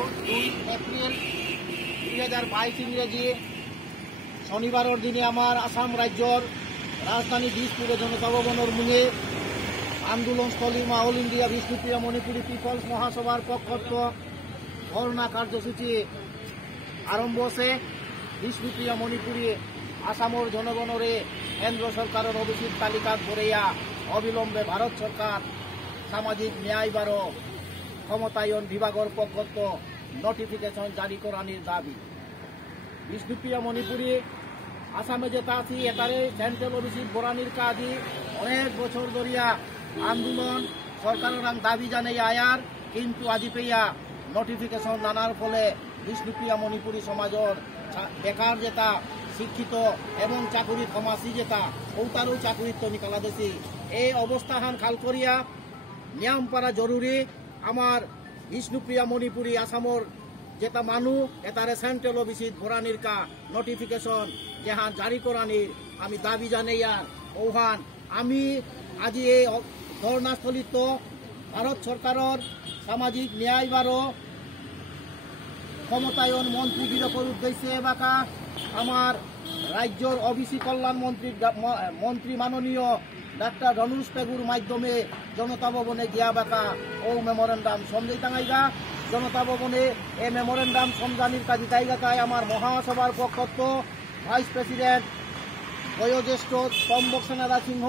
2 April 2022 ইংরেজি শনিবারের দিনে আমার আসাম রাজ্যর রাজধানী দিসপুরে জনতা ভবনের মুখে আন্দোলনস্থলী all India Bishnupriya Manipuri people's মহাসভার পক্ষত ধর্ণা কার্যসূচী আরম্ভ হচ্ছে। বিষ্ণুপ্রিয়া মণিপুরী আসামর জনগণরে কেন্দ্র সরকারের অভিষিক তালিকা ভরাইয়া অবিলম্বে ভারত সরকার সামাজিক ন্যায় বারো ক্ষমতায়ন বিভাগের পক্ষত নোটিফিকেশন জারি করানির দাবি। বিষ্ণুপ্রিয়া মণিপুরী আসামে যেটা আছি এটারে সেন্ট্রাল অভিষিক ভরানির কাজী অনেক বছর ধরিয়া আন্দোলন সরকারের দাবি জানাই আয়ার, কিন্তু আজি পেয়া নোটিফিকেশন জানার ফলে বিষ্ণুপ্রিয়া মণিপুরী সমাজের বেকার যেটা শিক্ষিত এবং চাকুরি কমাসি যেটা ওটারও চাকুরিত্ব নিকালা দেশি এই অবস্থাহান খাল করিয়া নিয়ম পারা জরুরি। আমার বিষ্ণুপ্রিয়া মণিপুরী আসামর যেটা মানুষ এটারে সেন্ট্রাল অফিসিত ভরানির কা নোটিফিকেশন যেহান জারি করানির আমি দাবি জানাইয়া ওহান আমি আজি এই ধর্ণাস্থলিত ভারত সরকারের সামাজিক ন্যায় বারো ক্ষমতায়ন মন্ত্রী বিরোধের উদ্দেশ্যে বাকা আমার রাজ্যর ওবিসি কল্যাণ মন্ত্রী মাননীয় ডাক্তার রনুজ পেগুর মাধ্যমে জনতা ভবনে গিয়া বাকা ও মেমোরেন্ডাম সমঝাই টাঙাইগা। জনতা ভবনে এই মেমোরেন্ডাম সমঝানির কাজে জায়গাটায় আমার মহাসভার পক্ষত ভাইস প্রেসিডেন্ট বয়োজ্যেষ্ঠ স্তম্ভক সেনারা সিংহ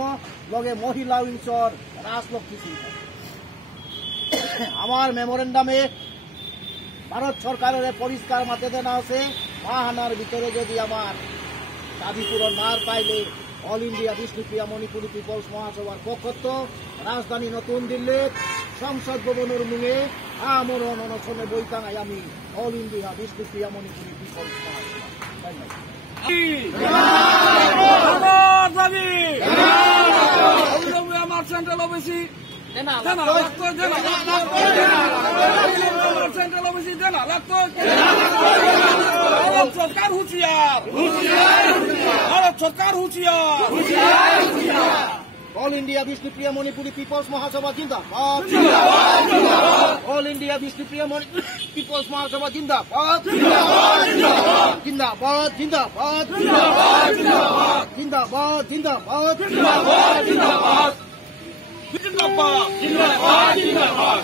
লগে মহিলা উইংসর রাজলক্ষ্মী সিংহ। আমার মেমোরেন্ডামে ভারত সরকারের পরিষ্কার মাতে দেনা আছে মাহানার ভিতরে যদি আমার দাবি পূরণ না পাইলে all India Bishnupriya Manipuri people's মহাসভার পক্ষত রাজধানী নতুন দিল্লির সংসদ ভবনের মুখে আমরণ অনশনে বৈতাঙাই আমি all India Bishnupriya Manipuri people's Mahasabha. আমার সেন্ট্রাল অফিসি সেন্ট্রাল অফিসি দেনা লাগতো ভারত সরকার হুঁশিয়ার, ভারত সরকার হুঁশিয়ার। All India Bishnupriya Manipuri people's Mahasabha জিন্দাবাদ, all India Bishnupriya Manipuri people's Mahasabha জিন্দাবাদ, জিন্দাবাদ জিন্দাবাদ জিন্দাবাদ জিন্দাবাদ জিন্দাবাদ জিন্দাবাদ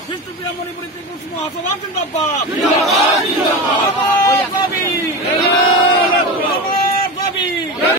বিষ্ণুপ্রিয়া মণিপুরী পিপলস মহাসভা জিন্দাবাদ।